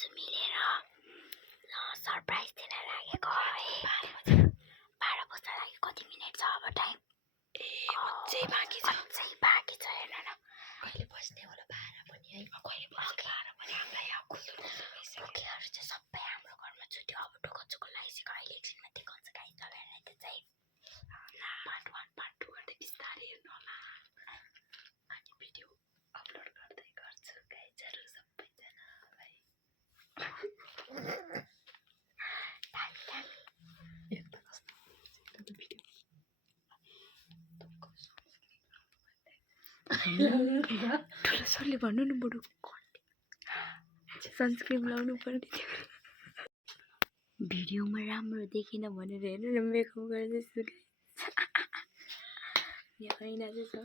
बोजू मिलेर सरप्राइज दिन लागेको है 12 बज्न लाग्यो कति मिनेट छ अब टाइम अझै बाँकी छ हेर्न न कहिले बस्ने होला 12 पनि है कहिले बस्छ 12 पनि हामीलाई यहाँ खुल्दो मुखीहरु चाहिँ सबै हाम्रो घरमा छुट्यो अब ढोकचुको लागिसक्यो अहिले एकछिनमा देखाउँछ गाई चलाएर त्यो चाहिँ पार्ट 1 पार्ट 2 गर्दै बिस्तारै हेर्नु होला अनि भिडियो अपलोड गर्दै गर्छु गाइजहरु सबैजनालाई ठुलो सरले भन्नु न बडु सनस्क्रिन लाउनु पर्ने थियो भिडियोमा राम्रो देखिन भनेर हेर्नु न मेकअप गर्दैछु यहाँ ऐना चाहिँ छ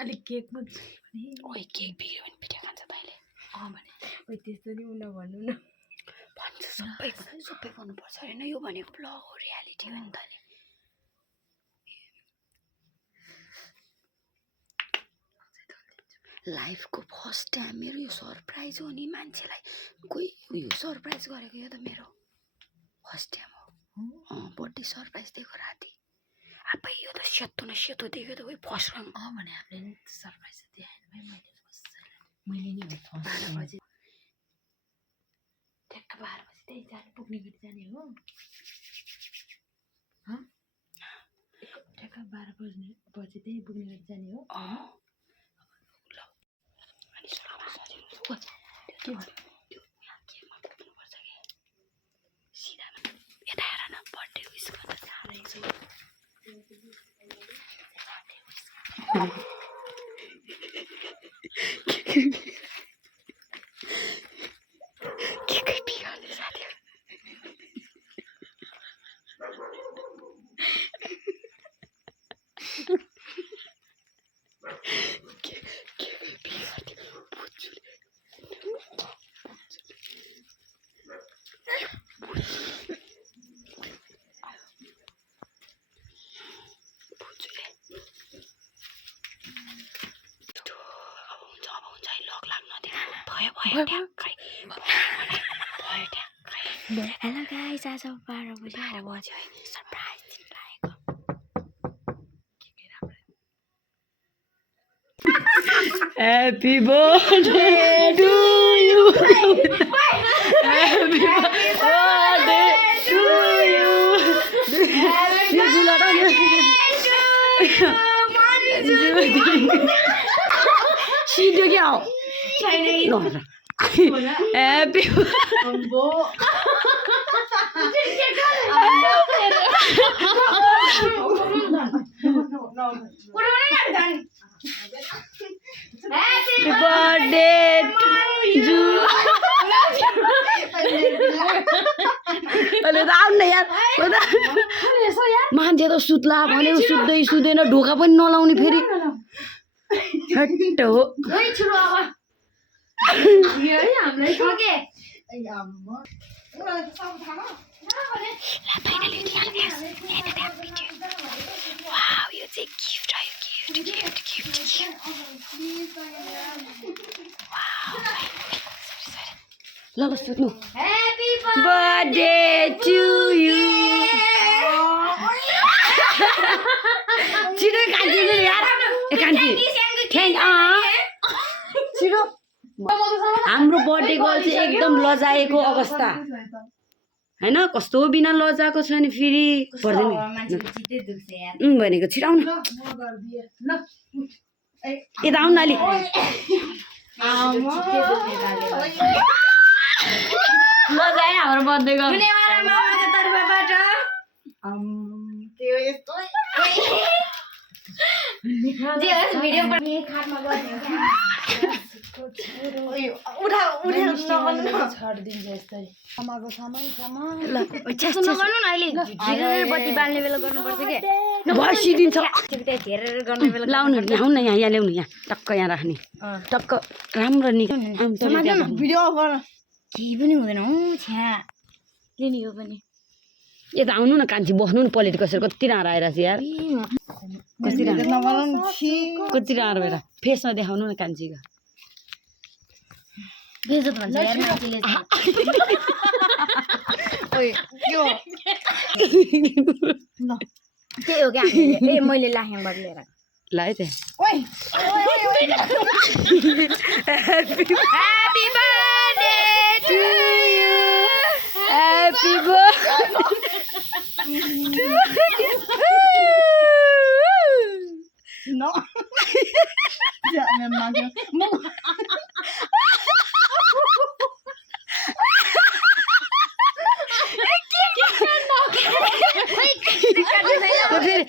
अलि केक म ओइ केक बिग्यो भने पिठा खान्छ तैँले भने ओइ त्यस्तो नि उन भन्नु न भन्छु सबै गर्नुपर्छ हैन यो भनेको ब्लग हो रियालिटी हो नि त नि लाइफको फर्स्ट टाइम मेरो यो सरप्राइज हो नि मान्छेलाई कोही उयो सरप्राइज गरेको यो त मेरो फर्स्ट टाइम हो बर्थडे सरप्राइज दिएको राति आबै यो त सेतो न सेतो देख्यो त उयो फर्स्ट टाइम भने हामीले नि सरप्राइज दिएन भाइ मैले नि 12 बजे ठ्याक्क 12 बजे त्यही जाने पुग्ने गरी जाने हो ठ्याक्क 12 बजे त्यही पुग्ने गरी जाने हो ल अनि सजिलो त्यो यहाँ केमा पुग्नुपर्छ कि सिधा यता हेर न बर्थडे विस गर्न चाहेको के बिगार्ने साथीहरु हेलो गाइस आज 12 बजे आएर बज्यो है सरप्राइज दिन लागेको Happy birthday to you. Happy birthday to you. Sido क्या हो? Happy birthday to you. अरे राम न यार मान्छे त सुत्ला भने सुत्दै सुत्दैन ढोका पनि नलाउने फेरि हट हो वाउ यो चाहिँ गिफ्ट आयो गिफ्ट ल ल सुत्नु बर्थडे टु यु छिटो काटिनु यार कान्ति छिटो हाम्रो बर्थडे गर्ल चाहिँ एकदम लजाएको अवस्था हैन कस्तो बिना लजाको छ नि फेरि पर्दैन भनेको छिराउन यता आउन अलि लजाए हाम्रो बर्थडे गर्ल जे होस् भिडियो खाटमा गर्ने उठा छाडिदिन्छ यसरी समाको समय ल गर्नु न अहिले धेरै बत्ती बाल्ने बेला गर्नुपर्छ के बसिदिन्छ धेरै गर्ने बेला लाउनु ल्याउनु न यहाँ ल्याउनु यहाँ टक्क यहाँ राख्ने टक्क राम्रो नि भिडियो अफ गर केही पनि हुँदैन हौ छ्या के नि यो पनि यता आउनु न कान्छी बस्नु न पलेट कसरी कति राम्रो आइरहेछ यार कति कति राम्रो भएर फेसमा देखाउनु न कान्छीको बेजत भन्छ यार मान्छेले त्यही हो क्या ए मैले लाखेबाट लिएर ल है त happy birthday to you happy No. Ya me mago.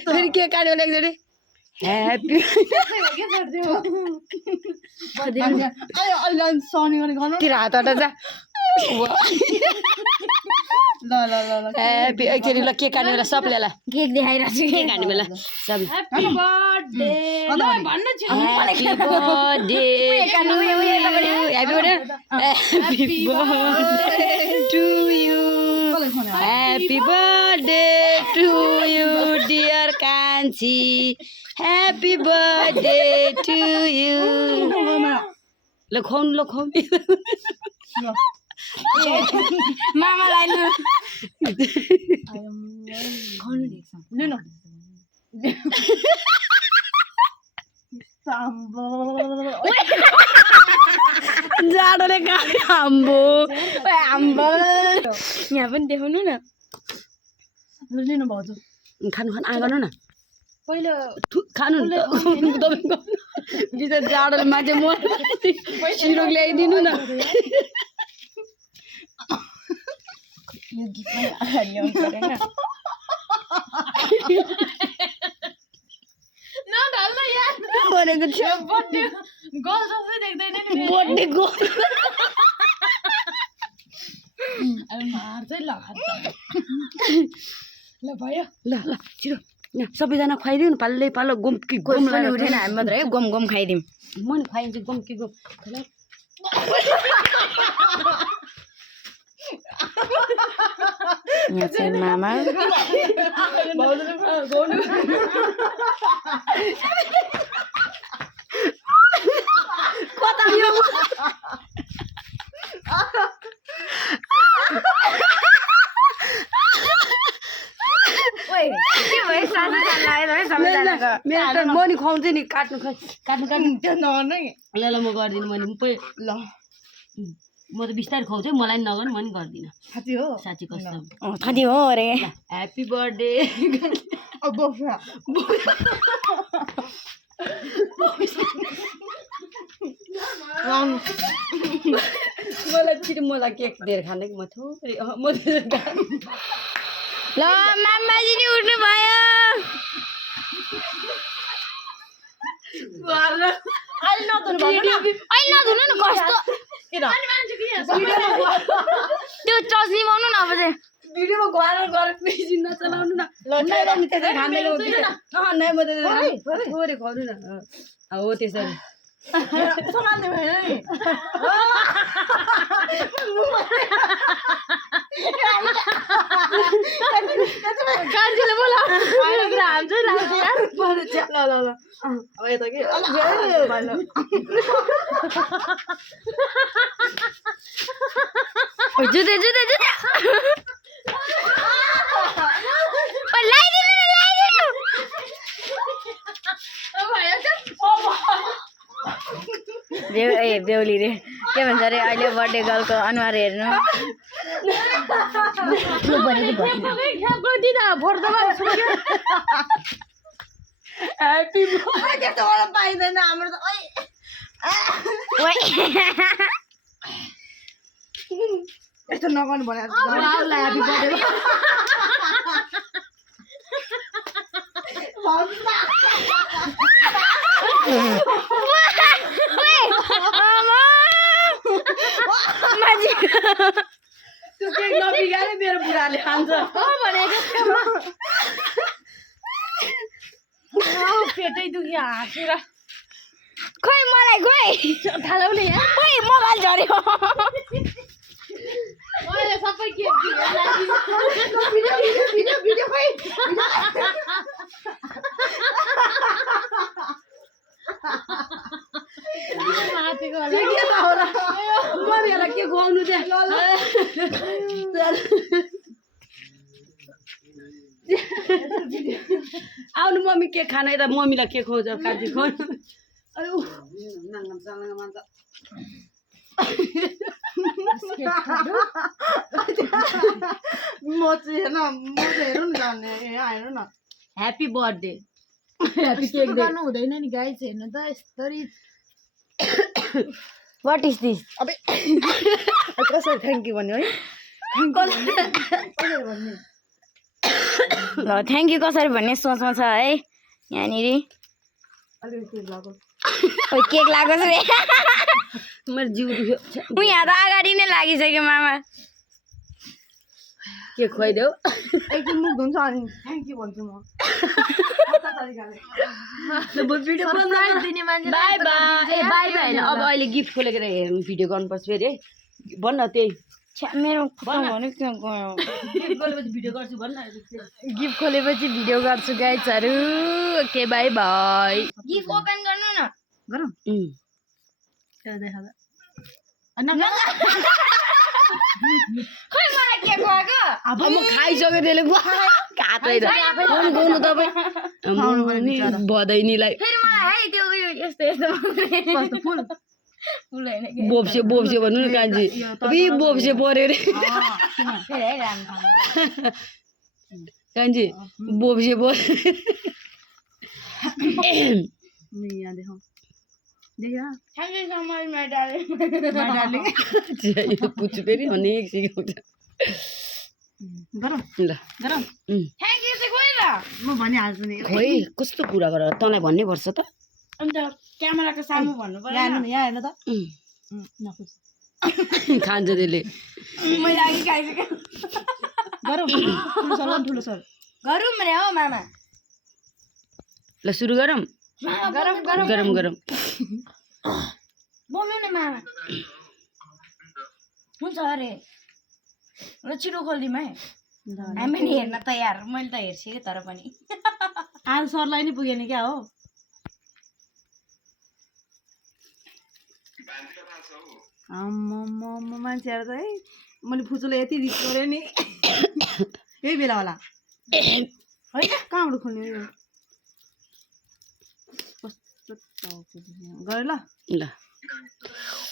फेरि के काट्यो भने एकचोटि ह्याप्पी तिर हात हटा जा ह्याप्पी एकचोटि ल केक काट्ने बेला सबले ल केक देखाइरहेको छु केक काट्ने बेला सब Happy birthday. भन्नु छ happy birthday happy birthday to you happy birthday to you dear कान्छी ह्याप्पी बर्थडे टु यु ल खुवाउनु ल खुवाउनु मामालाई लु No. Sambo. जाडोले काट्यो आम्बो आम्बो यहाँ पनि देखाउनु न लिनु भाउजू खानु खानु आगर्नु न पहिलो खानु न तपाईँको बिचरा जाडोले मान्छे म सिरो ल्याइदिनु न यो गीत पनि अगाडि ल्याउनु परेन नढल्न यार भनेको थियो बर्थडे गर्ल जस्तै देख्दैन नि बर्थडे गो अब मार्छ ल ल भयो ल ल छिटो यहाँ सबैजना खुवाइदिउँ न पाल्लै पालो गम कि कोही गम पनि उठेन हामी मात्र है गम गम खाइदिउँ म नि खुवाइदिन्छु गम कि गम यहाँ चाहिँ मामा कता यो ओइ के भयो सानो खान लाग्यो है सबैजनाको मेरो म नि खुवाउँछु नि काट्नु काट्नु त्यो नगर्नु है ल ल म गरिदिनु म नि ल म त बिस्तारै खुवाउँछु मलाई नि नगर्नु म नि गर्दिनँ साथी हो साँच्ची कस्तो थदी हो अरे ह्याप्पी बर्थडे अब बोफ्रा मलाई छिटो मलाई केक दिएर खाने कि म थोरै म ल मामाजी नि उठ्नु भयो अहिले नधुनु न कस्तो त्यो चस्नी बनाउनु न अब चाहिँ भिडियोमा घर गरेर बेसी नचलाउनु न नि त्यसरी खाँदै नै म त थोरै खुवाउनु न हो त्यसरी सुनाउँदै भएन नि कान्छीले बोला हान्छ ल अब यता के जुते जुते जुते लगाइदिनु न लगाइदिनु बेहुली रे के भन्छ अरे अहिले बर्थडे गर्लको अनुहार हेर्नु ह्याप्पी पाइँदैन हाम्रो त यस्तो नगर्नु भने ह्याप्पी बर्थडे खान्छ पेटै दुख्यो हाँसेर खोइ मलाई खोइ थालौले यहाँ खोइ मोबाइल झऱ्यो मैले सबै के भिडियो खै मम्मीहरूलाई के खुवाउनु चाहिँ आउनु मम्मी के खाना यता मम्मीलाई के खुवाउँछ काटी खुवाउनु अरे म चाहिँ हेर्नु नि जाने यहाँ हेर्नु न happy birthday happy cake they गर्नु हुँदैन नि गाइस हेर्नु त यस्तरी व्हाट इज दिस अबे कसरी थ्याङ्क यू भन्यो है ल थ्याङ्क यू कसरी भन्ने सोचमा छ है यहाँनिर अलिकति लाग्यो ओइ केक लागोस् रे मेरो जिउ दुख्यो म यहाँ त अगाडि नै लागिसक्यो मामा के खुवाइदेऊ एकदिन मुख धुन्छ अनि थ्याङ्क यू भन्छु म by by A by by होइन अब अहिले गिफ्ट खोलेर हेर्नु भिडियो गर्नुपर्छ फेरि है भन्न त्यही छ्या मेरो खुट्टा भन्नु किन गयो गिफ्ट खोलेपछि भिडियो गर्छु भन्न गिफ्ट खोलेपछि भिडियो गर्छु गाइजहरू okay bye bye gift open गर्नु न गरौँ देखा खोइ मलाई के गएको अब म खाइसकेँ त्यसले कातै फोन गर्नु तपाईँ बधाइनीलाई फेरि मलाई है त्यो उयो यस्तो यस्तो कस्तो फुल फुल होइन कि बोप्से बोप्से भन्नु न कान्छी अबि बोप्से पऱ्यो रे फेरि है राम्रो कान्छी बोप्से पऱ्यो यहाँ देखाउँ देखा thank you so much my darling पुच्छु फेरि अनेक सिकाउँछ गरौँ ल गरौँ थ्याङ्क यू चाहिँ खोइ त म भनिहाल्छु नि खोइ कस्तो कुरा गर तँलाई भन्नै पर्छ त अन्त क्यामेराको सामु भन्नु यहाँ पर्यो हेर्नु यहाँ हेर्नु त नखुस खान्छ त्यसले मैले अघि खाइसकेँ गरौँ ठुलो सर ठुलो सर गरौँ रे हो मामा ल सुरु गरौँ गरौँ गरौँ गरौँ गरौँ बोल्नु न मामा हुन्छ अरे ल छिटो खोलिदिउँ है हामी पनि हेर्न तयार मैले त हेर्छु कि तर पनि आज सरलाई नि पुगेन क्या हो मान्छेहरू त है मैले फुचुलो यति रिस गरेँ नि यही बेला होला होइन कहाँबाट खोल्ने यो गऱ्यो ल ल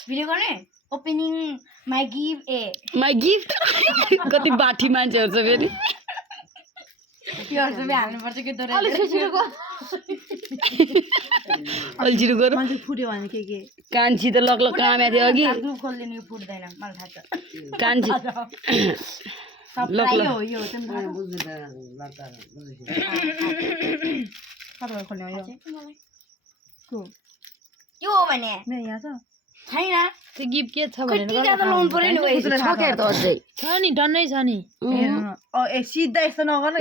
भिडियो गर्ने opening my gift my gift कति बाठी मान्छेहरू छ फेरि त्योहरू सबै हाल्नुपर्छ कि तर अल्छिरो गरौँ मान्छे फुट्यो भने के कान्छी त लग काम्या थियो अघि खोलिदिनु यो फुट्दैन मलाई थाहा छ कान्छी लग ल हो यो कताबाट खोल्ने हो यो को के हो भने मेरो यहाँ छ छैन त्यो गिफ्ट के छ खोइ टिका त लाउनु पर्यो नि छ क्या त अझै छ नि डन्नै छ नि ए सिधा यस्तो नगर्नु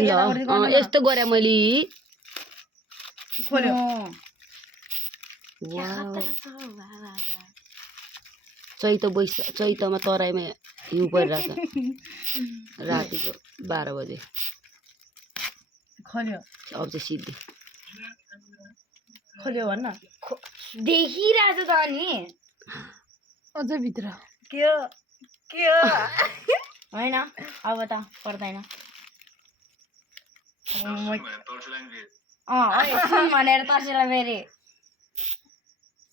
यस्तो गरे मैले खोल्यो चैतमा तराईमा हिउँ परिरहेछ रातिको 12 बजे खोल्यो अब चाहिँ सिद्धि खोल्यो भन्न देखिरहेछ त अनि अझै भित्र के होइन अब त पर्दैन सुन भनेर तर्सेलाई फेरि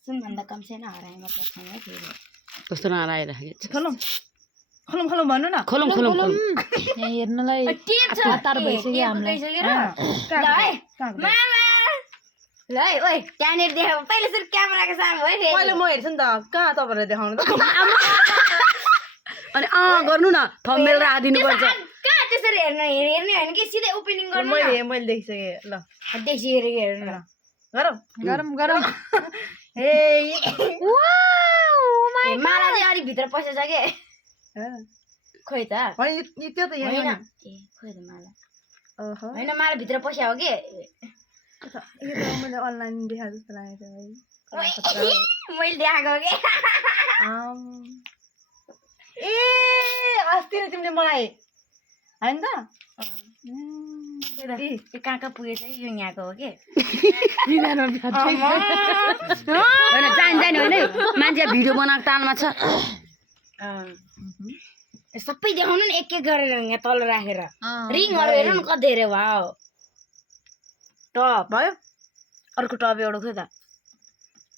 सुन भन्दा कम छैन हराए मात्र छैन है फेरि कस्तो नराइराखेको छ खोलौँ खोलौँ खोलौँ भन्नु न खोलौँ खोलौँ खोलौँ यहाँ हेर्नलाई हतार भइसक्यो ल है मामा ल है ओइ त्यहाँनिर देखाऊ पहिले सुरु क्यामेराको सामु है फेरि पहिला म हेर्छु नि त कहाँ तपाईँलाई देखाउनु त अनि गर्नु न थम्बनेल राखिदिनु पर्छ कहाँ त्यसरी हेर्ने होइन कि सिधै ओपनिङ गर्नु न मैले देखिसकेँ ल देखिएर हेर्नु न गरौँ गरौँ गरौँ ए माला चाहिँ अलिक भित्र पसेछ के खोइ त होइन त्यो त यहाँ होइन होइन। ए खोइ त माला ओहो होइन माला भित्र पस्या हो कि यो त मैले अनलाइन देखाएको जस्तो लागेको छ है मैले देखाएको हो कि ए अस्ति नै तिमीले मलाई होइन त यो कहाँ कहाँ पुगेछ यो यहाँको हो कि होइन जान होइन मान्छे भिडियो बनाएको तालमा छ सबै देखाउनु नि एक एक गरेर यहाँ तल राखेर रिङहरू हेर न कति धेरै भयो टप भयो अर्को टप एउटा खोइ त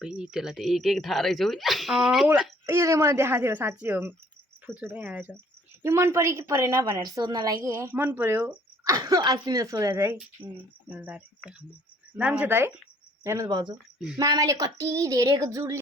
त्यसलाई त एक एक थाहा रहेछ यसले मलाई देखाएको थियो साँच्ची हो फुचुरै यहाँ रहेछ यो मन पर्यो कि परेन भनेर सोध्न लागि मन पर्यो अस्ति सोधेको है दाम छ त है हेर्नु भाउजू मामाले कति धेरैको जुड